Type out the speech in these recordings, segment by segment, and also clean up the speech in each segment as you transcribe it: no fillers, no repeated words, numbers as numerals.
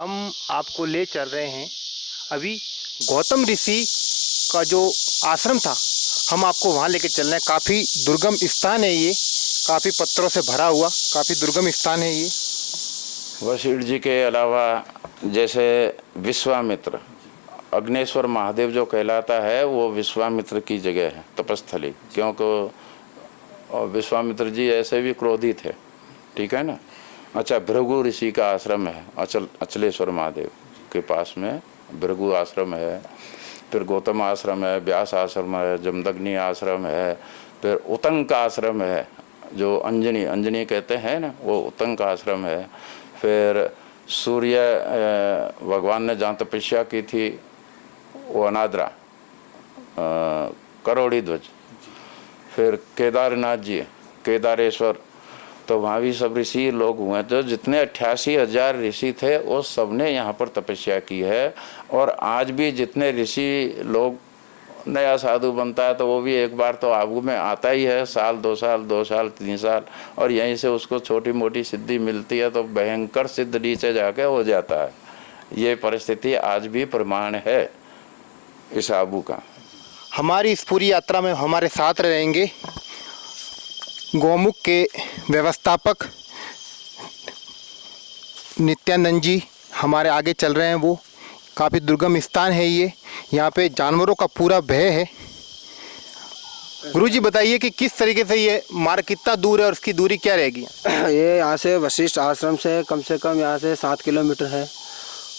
हम आपको ले चल रहे हैं अभी गौतम ऋषि का जो आश्रम था, हम आपको वहाँ लेके चल रहे हैं। काफ़ी दुर्गम स्थान है ये, काफ़ी पत्थरों से भरा हुआ काफ़ी दुर्गम स्थान है ये। वशिष्ठ जी के अलावा जैसे विश्वामित्र, अग्नेश्वर महादेव जो कहलाता है वो विश्वामित्र की जगह है, तपस्थली। क्योंकि विश्वामित्र जी ऐसे भी क्रोधी थे, ठीक है ना। अच्छा, भृगु ऋषि का आश्रम है अचलेश्वर महादेव के पास में, भृगु आश्रम है। फिर गौतम आश्रम है, व्यास आश्रम है, जमदग्नि आश्रम है। फिर उतंक आश्रम है, जो अंजनी अंजनी कहते हैं ना, वो उतंक आश्रम है। फिर सूर्य भगवान ने जहाँ तपस्या की थी वो अनाद्रा, करोड़ी ध्वज। फिर केदारनाथ जी, केदारेश्वर, तो वहाँ भी सब ऋषि लोग हुए। तो जितने 88,000 ऋषि थे वो सब ने यहाँ पर तपस्या की है। और आज भी जितने ऋषि लोग, नया साधु बनता है तो वो भी एक बार तो आबू में आता ही है, साल 2 साल 2 साल 3 साल, और यहीं से उसको छोटी मोटी सिद्धि मिलती है तो भयंकर सिद्ध नीचे जाके हो जाता है। ये परिस्थिति आज भी प्रमाण है इस आबू का। हमारी इस पूरी यात्रा में हमारे साथ रहेंगे गौमुख के व्यवस्थापक नित्यानंद जी, हमारे आगे चल रहे हैं। वो काफ़ी दुर्गम स्थान है ये, यहाँ पे जानवरों का पूरा भय है। गुरुजी बताइए कि किस तरीके से ये मार्ग कितना दूर है और उसकी दूरी क्या रहेगी? ये यहाँ से वशिष्ठ आश्रम से कम यहाँ से 7 किलोमीटर है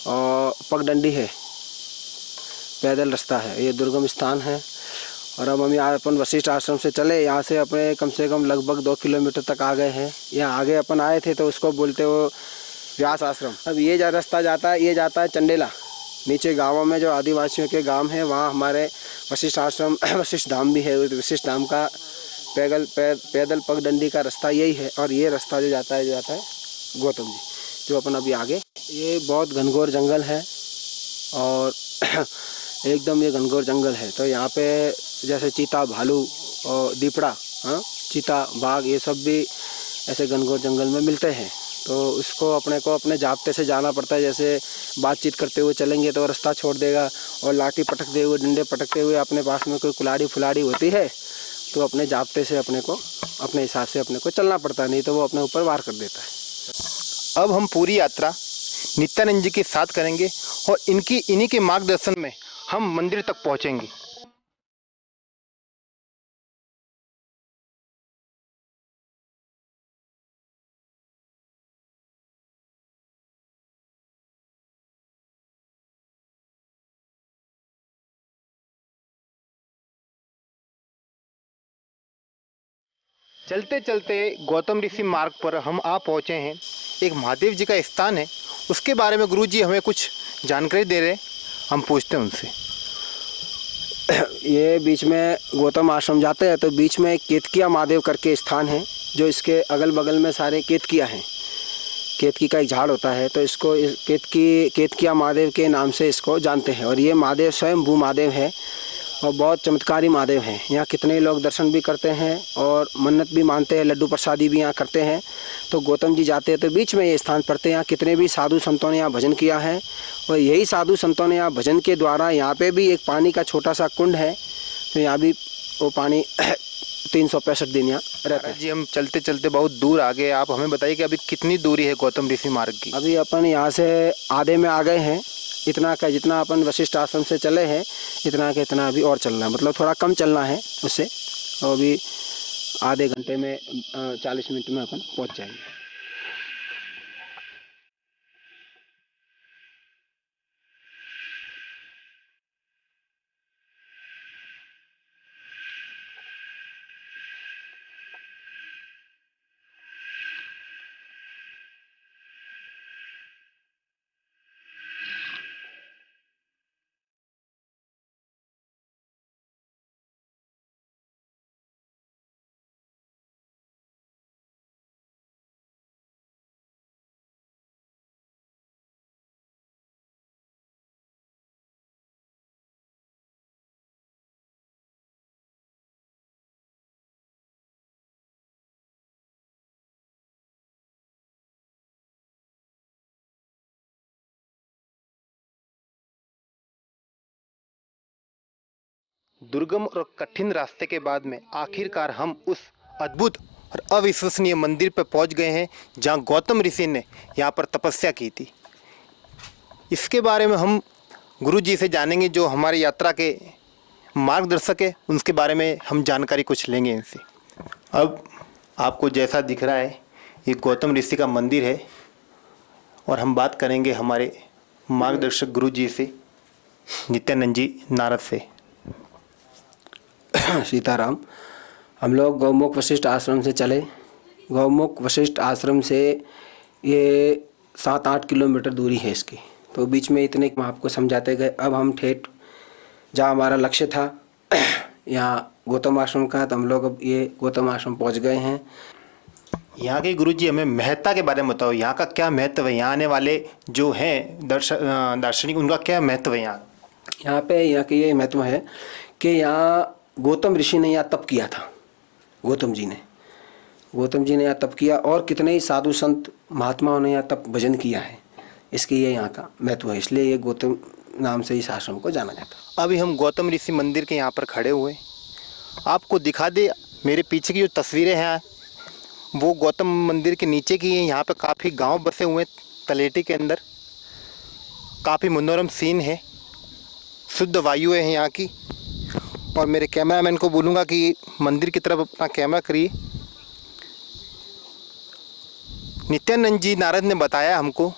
और पगडंडी है, पैदल रास्ता है। ये दुर्गम स्थान है। और अब हम यहाँ अपन वशिष्ठ आश्रम से चले, यहाँ से अपने कम से कम लगभग 2 किलोमीटर तक आ गए हैं। यहाँ आगे अपन आए थे तो उसको बोलते हो व्यास आश्रम। अब ये रास्ता जाता है, ये जाता है चंडेला। नीचे गाँवों में जो आदिवासियों के गांव है वहाँ हमारे वशिष्ठ आश्रम वशिष्ठ धाम भी है। वशिष्ठ धाम का पैदल पगडंडी का रास्ता यही है। और ये रास्ता जो जाता है गौतम जी, जो अपन अभी आगे, ये बहुत घनघोर जंगल है और एकदम ये घनघोर जंगल है। तो यहाँ पे जैसे चीता, भालू और दीपड़ा, हाँ, चीता, बाघ, ये सब भी ऐसे घनघोर जंगल में मिलते हैं। तो उसको अपने को अपने जाब्ते से जाना पड़ता है। जैसे बातचीत करते हुए चलेंगे तो रास्ता छोड़ देगा, और लाठी पटकते हुए, डंडे पटकते हुए अपने पास में कोई कुल्हाड़ी फुलाड़ी होती है तो अपने जाब्ते से अपने को, अपने हिसाब से अपने को चलना पड़ता है, नहीं तो वो अपने ऊपर वार कर देता है। अब हम पूरी यात्रा नित्यानंद जी के साथ करेंगे और इन्हीं के मार्गदर्शन में हम मंदिर तक पहुंचेंगे। चलते चलते गौतम ऋषि मार्ग पर हम आ पहुँचे हैं। एक महादेव जी का स्थान है, उसके बारे में गुरु जी हमें कुछ जानकारी दे रहे हैं। हम पूछते हैं उनसे। ये बीच में गौतम आश्रम जाते हैं तो बीच में केतकिया महादेव करके स्थान है, जो इसके अगल बगल में सारे केतकिया हैं। केतकी का एक झाड़ होता है तो इसको केतकिया महादेव के नाम से इसको जानते हैं। और ये महादेव स्वयं भू महादेव है और बहुत चमत्कारी महादेव हैं। यहाँ कितने लोग दर्शन भी करते हैं और मन्नत भी मानते हैं, लड्डू प्रसादी भी यहाँ करते हैं। तो गौतम जी जाते हैं तो बीच में ये स्थान पड़ते हैं। यहाँ कितने भी साधु संतों ने यहाँ भजन किया है, और यही साधु संतों ने यहाँ भजन के द्वारा, यहाँ पे भी एक पानी का छोटा सा कुंड है, तो यहाँ भी वो पानी 365 दिन यहाँ रहता है। जी, हम चलते चलते बहुत दूर आ गए। आप हमें बताइए कि अभी कितनी दूरी है गौतम ऋषि मार्ग की? अभी अपन यहाँ से आधे में आ गए हैं। इतना का जितना अपन वशिष्ठ आश्रम से चले हैं, इतना का इतना अभी और चलना है, मतलब थोड़ा कम चलना है उससे। और अभी आधे घंटे में 40 मिनट में अपन पहुँच जाएंगे। दुर्गम और कठिन रास्ते के बाद में आखिरकार हम उस अद्भुत और अविश्वसनीय मंदिर पर पहुंच गए हैं जहां गौतम ऋषि ने यहां पर तपस्या की थी। इसके बारे में हम गुरु जी से जानेंगे, जो हमारी यात्रा के मार्गदर्शक है, उनके बारे में हम जानकारी कुछ लेंगे इनसे। अब आपको जैसा दिख रहा है ये गौतम ऋषि का मंदिर है और हम बात करेंगे हमारे मार्गदर्शक गुरु जी से, नित्यानंद जी नारद से। सीताराम। हम लोग गौमुख वशिष्ठ आश्रम से चले। गौमुख वशिष्ठ आश्रम से ये 7-8 किलोमीटर दूरी है इसकी, तो बीच में इतने आपको समझाते गए। अब हम ठेठ जहाँ हमारा लक्ष्य था यहाँ गौतम आश्रम का, तो हम लोग अब ये गौतम आश्रम पहुँच गए हैं। यहाँ के गुरु जी हमें महत्ता के बारे में बताओ, यहाँ का क्या महत्व है, यहाँ आने वाले जो हैं दार्शनिक उनका क्या महत्व है यहाँ यहाँ के ये महत्व है कि यहाँ गौतम ऋषि ने यहाँ तप किया था। गौतम जी ने यहाँ तप किया और कितने ही साधु संत महात्माओं ने यहाँ तप भजन किया है। इसके ये यहाँ का महत्व है, इसलिए ये गौतम नाम से इस आश्रम को जाना जाता है। अभी हम गौतम ऋषि मंदिर के यहाँ पर खड़े हुए, आपको दिखा दे मेरे पीछे की जो तस्वीरें हैं वो गौतम मंदिर के नीचे की हैं। यहाँ पे काफ़ी गांव बसे हुए हैं तलेटी के अंदर, काफ़ी मनोरम सीन है, शुद्ध वायु है यहाँ की। और मेरे कैमरामैन को बोलूँगा कि मंदिर की तरफ अपना कैमरा करिए। नित्यानंद जी नारद ने बताया हमको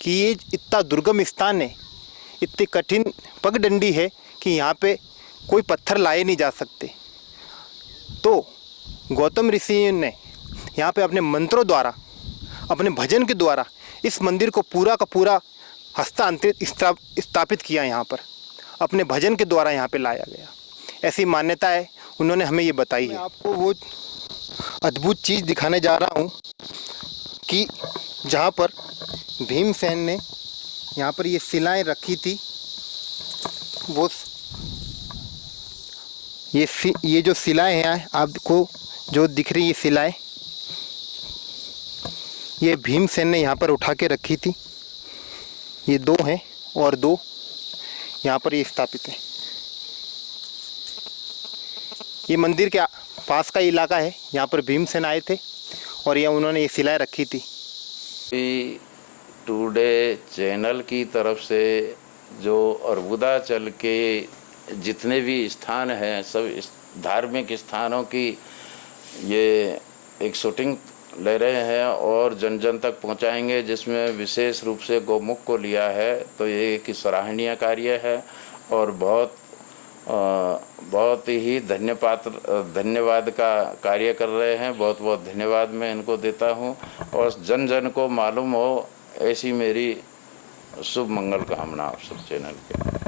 कि ये इतना दुर्गम स्थान है, इतनी कठिन पगडंडी है कि यहाँ पे कोई पत्थर लाए नहीं जा सकते। तो गौतम ऋषि ने यहाँ पे अपने मंत्रों द्वारा, अपने भजन के द्वारा इस मंदिर को पूरा का पूरा हस्तांतरित स्थापित किया। यहाँ पर अपने भजन के द्वारा यहाँ पे लाया गया, ऐसी मान्यता है, उन्होंने हमें ये बताई है। मैं आपको वो अद्भुत चीज़ दिखाने जा रहा हूँ कि जहाँ पर भीमसेन ने यहाँ पर ये शिलाएं रखी थी। वो ये जो शिलाएं हैं आपको जो दिख रही है शिलाएं, ये भीमसेन ने यहाँ पर उठा के रखी थी। ये 2 हैं और 2 यहाँ पर ये स्थापित हैं। ये मंदिर के पास का इलाका है, यहाँ पर भीमसेन आए थे और यहाँ उन्होंने ये शिलाएं रखी थी। टुडे चैनल की तरफ से जो अर्बुदाचल के जितने भी स्थान हैं, सब धार्मिक स्थानों की ये एक शूटिंग ले रहे हैं और जन जन तक पहुंचाएंगे, जिसमें विशेष रूप से गौमुख को लिया है। तो ये एक सराहनीय कार्य है और बहुत ही धन्यवाद का कार्य कर रहे हैं। बहुत बहुत धन्यवाद मैं इनको देता हूं और जन जन को मालूम हो ऐसी मेरी शुभ मंगल कामना आप सब चैनल के।